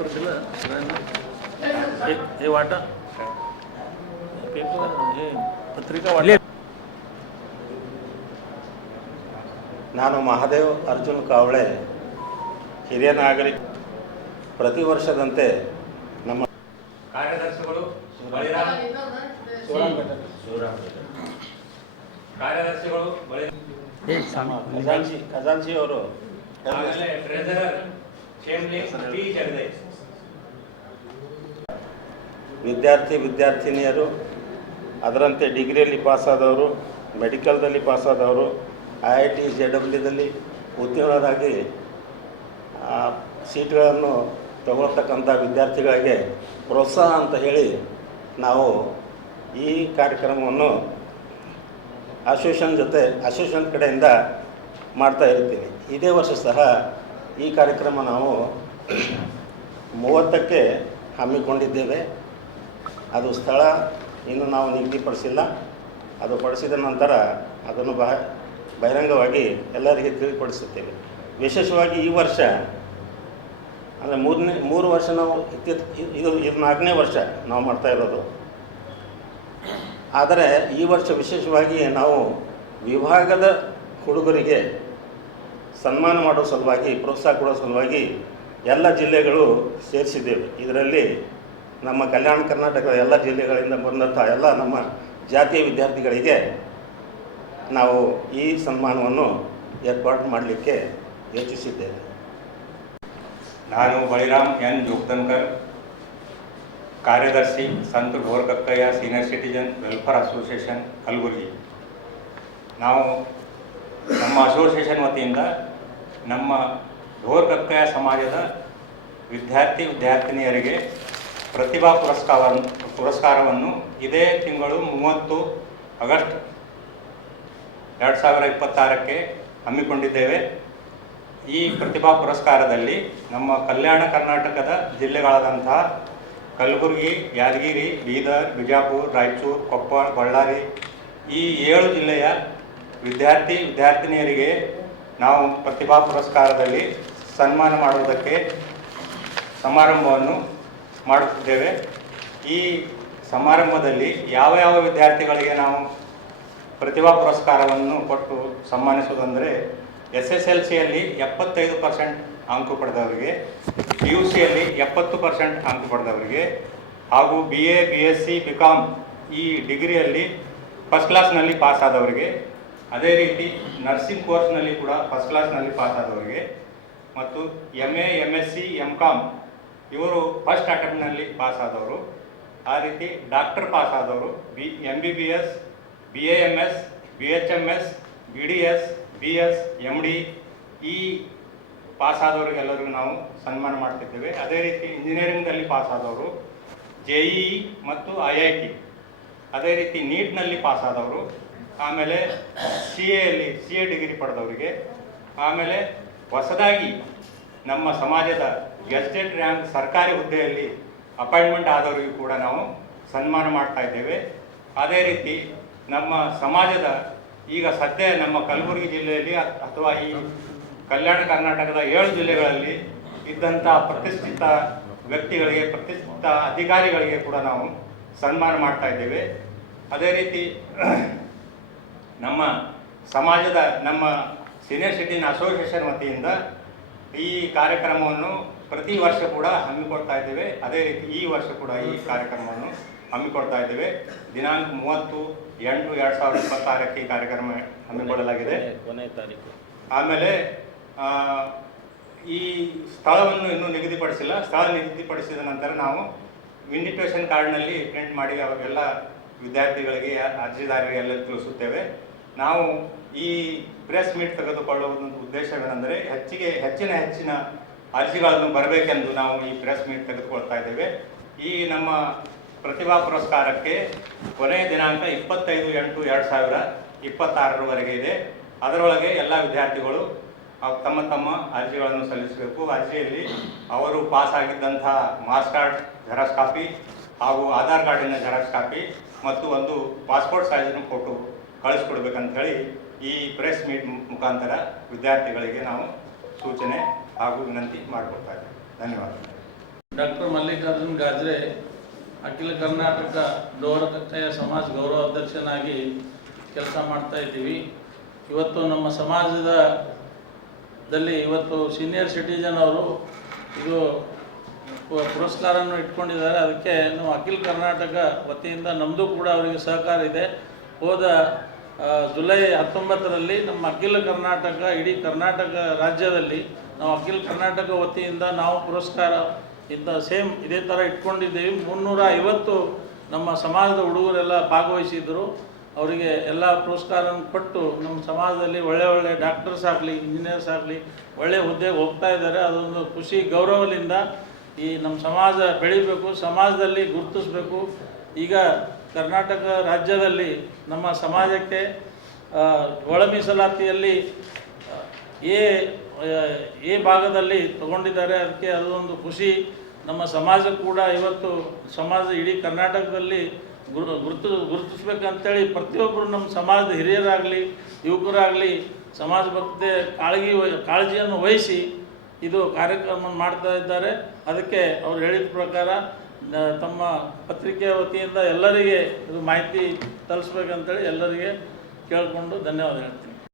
Paper दिला हे वाटा paper हे पत्रिका वाटा. ನಾನು ಮಹಾದೇವ್ ಅರ್ಜುನ್ ಕಾವಳೆ, ಹಿರಿಯ ನಾಗರಿಕ. ಪ್ರತಿ ವರ್ಷದಂತೆ ನಮ್ಮ ಕಾರ್ಯದರ್ಶಿಗಳು ಖಜಾಂಚಿ ಅವರು, ಟ್ರೆಜರರ್ ವಿದ್ಯಾರ್ಥಿನಿಯರು, ಅದರಂತೆ ಡಿಗ್ರಿಯಲ್ಲಿ ಪಾಸಾದವರು, ಮೆಡಿಕಲ್ದಲ್ಲಿ ಪಾಸಾದವರು, IIT JEEದಲ್ಲಿ ಉತ್ತೀರ್ಣರಾಗಿ ಸೀಟ್ಗಳನ್ನು ತಗೊಳ್ತಕ್ಕಂಥ ವಿದ್ಯಾರ್ಥಿಗಳಿಗೆ ಪ್ರೋತ್ಸಾಹ ಅಂತ ಹೇಳಿ ನಾವು ಈ ಕಾರ್ಯಕ್ರಮವನ್ನು ಅಸೋಸಿಯೇಷನ್ ಕಡೆಯಿಂದ ಮಾಡ್ತಾ ಇರ್ತೀವಿ. ಇದೇ ವರ್ಷ ಸಹ ಈ ಕಾರ್ಯಕ್ರಮ ನಾವು 30ಕ್ಕೆ ಹಮ್ಮಿಕೊಂಡಿದ್ದೇವೆ. ಅದು ಸ್ಥಳ ಇನ್ನು ನಾವು ನಿಗದಿಪಡಿಸಿಲ್ಲ. ಅದು ಪಡಿಸಿದ ನಂತರ ಅದನ್ನು ಬಹಿರಂಗವಾಗಿ ಎಲ್ಲರಿಗೆ ತಿಳಿಪಡಿಸುತ್ತೇವೆ. ವಿಶೇಷವಾಗಿ ಈ ವರ್ಷ ಅಂದರೆ 3 ವರ್ಷ ನಾವು ಇದು 4ನೇ ವರ್ಷ ನಾವು ಮಾಡ್ತಾ ಇರೋದು. ಆದರೆ ಈ ವರ್ಷ ವಿಶೇಷವಾಗಿ ನಾವು ವಿಭಾಗದ ಹುಡುಗರಿಗೆ ಸನ್ಮಾನ ಮಾಡೋ ಸಲುವಾಗಿ, ಪ್ರೋತ್ಸಾಹ ಕೊಡೋ ಸಲುವಾಗಿ ಎಲ್ಲ ಜಿಲ್ಲೆಗಳು ಸೇರಿಸಿದ್ದೇವೆ. ಇದರಲ್ಲಿ ನಮ್ಮ ಕಲ್ಯಾಣ ಕರ್ನಾಟಕದ ಎಲ್ಲ ಜಿಲ್ಲೆಗಳಿಂದ ಬಂದಂಥ ಎಲ್ಲ ನಮ್ಮ ಜಾತಿಯ ವಿದ್ಯಾರ್ಥಿಗಳಿಗೆ ನಾವು ಈ ಸನ್ಮಾನವನ್ನು ಏರ್ಪಾಡು ಮಾಡಲಿಕ್ಕೆ ಯೋಚಿಸಿದ್ದೇವೆ. ನಾನು ಬಳಿರಾಮ್ ಎನ್ ಜೋಗ್ತನ್ಕರ್, ಕಾರ್ಯದರ್ಶಿ Sant Ghorakakkayya senior citizen welfare association Kalaburagi. ನಾವು ನಮ್ಮ ಅಸೋಸಿಯೇಷನ್ ವತಿಯಿಂದ ನಮ್ಮ ಘೋರಕಕ್ಕಯ್ಯ ಸಮಾಜದ ವಿದ್ಯಾರ್ಥಿನಿಯರಿಗೆ ಪ್ರತಿಭಾ ಪುರಸ್ಕಾರವನ್ನು ಇದೇ ತಿಂಗಳು 30 ಆಗಸ್ಟ್ 2026ಕ್ಕೆ ಹಮ್ಮಿಕೊಂಡಿದ್ದೇವೆ. ಈ ಪ್ರತಿಭಾ ಪುರಸ್ಕಾರದಲ್ಲಿ ನಮ್ಮ ಕಲ್ಯಾಣ ಕರ್ನಾಟಕದ ಜಿಲ್ಲೆಗಳಾದಂತಹ ಕಲಬುರಗಿ, ಯಾದಗಿರಿ, ಬೀದರ್, ಬಿಜಾಪುರ, ರಾಯಚೂರು, ಕೊಪ್ಪಳ, ಬಳ್ಳಾರಿ ಈ 7 ಜಿಲ್ಲೆಯ ವಿದ್ಯಾರ್ಥಿನಿಯರಿಗೆ ನಾವು ಪ್ರತಿಭಾ ಪುರಸ್ಕಾರದಲ್ಲಿ ಸನ್ಮಾನ ಮಾಡುವುದಕ್ಕೆ ಸಮಾರಂಭವನ್ನು ಮಾಡುತ್ತಿದ್ದೇವೆ. ಈ ಸಮಾರಂಭದಲ್ಲಿ ಯಾವ ವಿದ್ಯಾರ್ಥಿಗಳಿಗೆ ನಾವು ಪ್ರತಿಭಾ ಪುರಸ್ಕಾರವನ್ನು ಕೊಟ್ಟು ಸನ್ಮಾನಿಸುವುದಂದರೆ, SSLCಯಲ್ಲಿ 75% ಅಂಕ ಪಡೆದವರಿಗೆ, PUCಯಲ್ಲಿ 70% ಅಂಕ ಪಡೆದವರಿಗೆ, ಹಾಗೂ BA, BSc, BCom ಈ ಡಿಗ್ರಿಯಲ್ಲಿ ಫಸ್ಟ್ ಕ್ಲಾಸ್ನಲ್ಲಿ ಪಾಸ್ ಆದವರಿಗೆ, ಅದೇ ರೀತಿ ನರ್ಸಿಂಗ್ ಕೋರ್ಸ್ನಲ್ಲಿ ಕೂಡ ಫಸ್ಟ್ ಕ್ಲಾಸ್ನಲ್ಲಿ ಪಾಸ್ ಆದವರಿಗೆ, ಮತ್ತು MA, MSc, MCom ಇವರು ಫಸ್ಟ್ ಅಟೆಂಪ್ಟ್ನಲ್ಲಿ ಪಾಸ್ ಆದವರು, ಆ ರೀತಿ ಡಾಕ್ಟರ್ ಪಾಸ್ ಆದವರು, MBBS, BAMS, BHMS, BDS, BS, MD ಈ ಪಾಸ್ ಆದವರಿಗೆಲ್ಲರಿಗೂ ನಾವು ಸನ್ಮಾನ ಮಾಡ್ತಿದ್ದೇವೆ. ಅದೇ ರೀತಿ ಇಂಜಿನಿಯರಿಂಗ್ನಲ್ಲಿ ಪಾಸ್ ಆದವರು, JEE ಮತ್ತು IIT, ಅದೇ ರೀತಿ ನೀಟ್ನಲ್ಲಿ ಪಾಸ್ ಆದವರು, ಆಮೇಲೆ CA ಡಿಗ್ರಿ ಪಡೆದವರಿಗೆ, ಆಮೇಲೆ ಹೊಸದಾಗಿ ನಮ್ಮ ಸಮಾಜದ ಗೆಜೆಟೆಡ್ ರ್ಯಾಂಕ್ ಸರ್ಕಾರಿ ಹುದ್ದೆಯಲ್ಲಿ ಅಪಾಯಿಂಟ್ಮೆಂಟ್ ಆದವರಿಗೂ ಕೂಡ ನಾವು ಸನ್ಮಾನ ಮಾಡ್ತಾ ಇದ್ದೇವೆ. ಅದೇ ರೀತಿ ನಮ್ಮ ಸಮಾಜದ ಈಗ ಸದ್ಯ ನಮ್ಮ ಕಲಬುರಗಿ ಜಿಲ್ಲೆಯಲ್ಲಿ ಅಥವಾ ಈ ಕಲ್ಯಾಣ ಕರ್ನಾಟಕದ 7 ಜಿಲ್ಲೆಗಳಲ್ಲಿ ಇದ್ದಂಥ ಪ್ರತಿಷ್ಠಿತ ವ್ಯಕ್ತಿಗಳಿಗೆ, ಪ್ರತಿಷ್ಠಿತ ಅಧಿಕಾರಿಗಳಿಗೆ ಕೂಡ ನಾವು ಸನ್ಮಾನ ಮಾಡ್ತಾ ಇದ್ದೇವೆ. ಅದೇ ರೀತಿ ನಮ್ಮ ಸಮಾಜದ ನಮ್ಮ ಸೀನಿಯರ್ ಸಿಟಿಜನ್ ಅಸೋಸಿಯೇಷನ್ ವತಿಯಿಂದ ಈ ಕಾರ್ಯಕ್ರಮವನ್ನು ಪ್ರತಿ ವರ್ಷ ಕೂಡ ಹಮ್ಮಿಕೊಳ್ತಾ ಇದ್ದೇವೆ. ಅದೇ ರೀತಿ ಈ ವರ್ಷ ಕೂಡ ಈ ಕಾರ್ಯಕ್ರಮವನ್ನು ಹಮ್ಮಿಕೊಳ್ತಾ ಇದ್ದೇವೆ. ದಿನಾಂಕ 30/8/2026ಕ್ಕೆ ಈ ಕಾರ್ಯಕ್ರಮ ಹಮ್ಮಿಕೊಳ್ಳಲಾಗಿದೆ. ಆಮೇಲೆ ಈ ಸ್ಥಳವನ್ನು ಇನ್ನೂ ನಿಗದಿಪಡಿಸಿಲ್ಲ. ಸ್ಥಳ ನಿಗದಿಪಡಿಸಿದ ನಂತರ ನಾವು ಇನ್ವಿಟೇಷನ್ ಕಾರ್ಡ್ನಲ್ಲಿ ಪ್ರಿಂಟ್ ಮಾಡಿ ಅವರಿಗೆಲ್ಲ ವಿದ್ಯಾರ್ಥಿಗಳಿಗೆ, ಅರ್ಜಿದಾರರಿಗೆಲ್ಲ ತಿಳಿಸುತ್ತೇವೆ. ನಾವು ಈ ಪ್ರೆಸ್ ಮೀಟ್ ತೆಗೆದುಕೊಳ್ಳುವ ಉದ್ದೇಶವೇನೆಂದರೆ ಹೆಚ್ಚಿನ ಅರ್ಜಿಗಳನ್ನು ಬರಬೇಕೆಂದು ನಾವು ಈ ಪ್ರೆಸ್ ಮೀಟ್ ತೆಗೆದುಕೊಳ್ತಾ ಇದ್ದೇವೆ. ಈ ನಮ್ಮ ಪ್ರತಿಭಾ ಪುರಸ್ಕಾರಕ್ಕೆ ಕೊನೆಯ ದಿನಾಂಕ 25/8/2026 ಇದೆ. ಅದರೊಳಗೆ ಎಲ್ಲ ವಿದ್ಯಾರ್ಥಿಗಳು ತಮ್ಮ ಅರ್ಜಿಗಳನ್ನು ಸಲ್ಲಿಸಬೇಕು. ಅರ್ಜಿಯಲ್ಲಿ ಅವರು ಪಾಸ್ ಆಗಿದ್ದಂಥ ಮಾರ್ಕ್ಸ್ ಕಾರ್ಡ್ ಜೆರಾಕ್ಸ್ ಕಾಪಿ ಹಾಗೂ ಆಧಾರ್ ಕಾರ್ಡಿನ ಜೆರಾಕ್ಸ್ ಕಾಪಿ ಮತ್ತು ಒಂದು ಪಾಸ್ಪೋರ್ಟ್ ಸೈಜಿನ ಫೋಟೋ ಕಳಿಸ್ಕೊಡ್ಬೇಕಂತೇಳಿ ಈ ಪ್ರೆಸ್ ಮೀಟ್ ಮುಖಾಂತರ ವಿದ್ಯಾರ್ಥಿಗಳಿಗೆ ನಾವು ಸೂಚನೆ ಹಾಗೂ ವಿನಂತಿ ಮಾಡಿಕೊಡ್ತಾ ಇದ್ದೇವೆ. ಧನ್ಯವಾದ. ಡಾಕ್ಟರ್ ಮಲ್ಲಿಕಾರ್ಜುನ್ ಗಾಜ್ರೆ ಅಖಿಲ ಕರ್ನಾಟಕ ಡೋರಕಟ್ಟೆಯ ಸಮಾಜ ಗೌರವ ಅಧ್ಯಕ್ಷನಾಗಿ ಕೆಲಸ ಮಾಡ್ತಾ ಇದ್ದೀವಿ. ಇವತ್ತು ನಮ್ಮ ಸಮಾಜದಲ್ಲಿ ಇವತ್ತು ಸೀನಿಯರ್ ಸಿಟಿಜನ್ ಅವರು ಇದು ಪುರಸ್ಕಾರವನ್ನು ಇಟ್ಕೊಂಡಿದ್ದಾರೆ. ಅದಕ್ಕೆ ನಾವು ಅಖಿಲ ಕರ್ನಾಟಕ ವತಿಯಿಂದ ನಮ್ಮದು ಕೂಡ ಅವರಿಗೆ ಸಹಕಾರ ಇದೆ. ಹೋದ ಜುಲೈ 19ರಲ್ಲಿ ನಮ್ಮ ಅಖಿಲ ಕರ್ನಾಟಕ ಇಡೀ ಕರ್ನಾಟಕ ರಾಜ್ಯದಲ್ಲಿ ನಾವು ಅಖಿಲ ಕರ್ನಾಟಕ ವತಿಯಿಂದ ನಾವು ಪುರಸ್ಕಾರ ಇದೇ ಥರ ಇಟ್ಕೊಂಡಿದ್ದೀವಿ. 350 ನಮ್ಮ ಸಮಾಜದ ಹುಡುಗರೆಲ್ಲ ಭಾಗವಹಿಸಿದ್ರು. ಅವರಿಗೆ ಎಲ್ಲ ಪುರಸ್ಕಾರವನ್ನು ಕೊಟ್ಟು ನಮ್ಮ ಸಮಾಜದಲ್ಲಿ ಒಳ್ಳೆ ಡಾಕ್ಟರ್ಸ್ ಆಗಲಿ, ಇಂಜಿನಿಯರ್ಸ್ ಆಗಲಿ ಒಳ್ಳೆಯ ಹುದ್ದೆಗೆ ಹೋಗ್ತಾ ಇದ್ದಾರೆ. ಅದೊಂದು ಖುಷಿ ಗೌರವದಿಂದ ಈ ನಮ್ಮ ಸಮಾಜ ಬೆಳಿಬೇಕು, ಸಮಾಜದಲ್ಲಿ ಗುರುತಿಸಬೇಕು. ಈಗ ಕರ್ನಾಟಕ ರಾಜ್ಯದಲ್ಲಿ ನಮ್ಮ ಸಮಾಜಕ್ಕೆ ಒಳ ಮೀಸಲಾತಿಯಲ್ಲಿ ಎ ಭಾಗದಲ್ಲಿ ತಗೊಂಡಿದ್ದಾರೆ. ಅದಕ್ಕೆ ಅದೊಂದು ಖುಷಿ. ನಮ್ಮ ಸಮಾಜ ಕೂಡ ಇವತ್ತು ಸಮಾಜ ಇಡೀ ಕರ್ನಾಟಕದಲ್ಲಿ ಗುರುತಿಸ್ಬೇಕಂತೇಳಿ ಪ್ರತಿಯೊಬ್ಬರು ನಮ್ಮ ಸಮಾಜದ ಹಿರಿಯರಾಗಲಿ ಯುವಕರಾಗಲಿ ಸಮಾಜ ಬಗ್ಗೆ ಕಾಳಜಿಯನ್ನು ವಹಿಸಿ ಇದು ಕಾರ್ಯಕ್ರಮ ಮಾಡ್ತಾ ಇದ್ದಾರೆ. ಅದಕ್ಕೆ ಅವ್ರು ಹೇಳಿದ ಪ್ರಕಾರ ತಮ್ಮ ಪತ್ರಿಕೆಯ ವತಿಯಿಂದ ಎಲ್ಲರಿಗೆ ಇದು ಮಾಹಿತಿ ತಲುಪಿಸ್ಬೇಕಂತೇಳಿ ಎಲ್ಲರಿಗೆ ಕೇಳಿಕೊಂಡು ಧನ್ಯವಾದ ಹೇಳ್ತೀನಿ.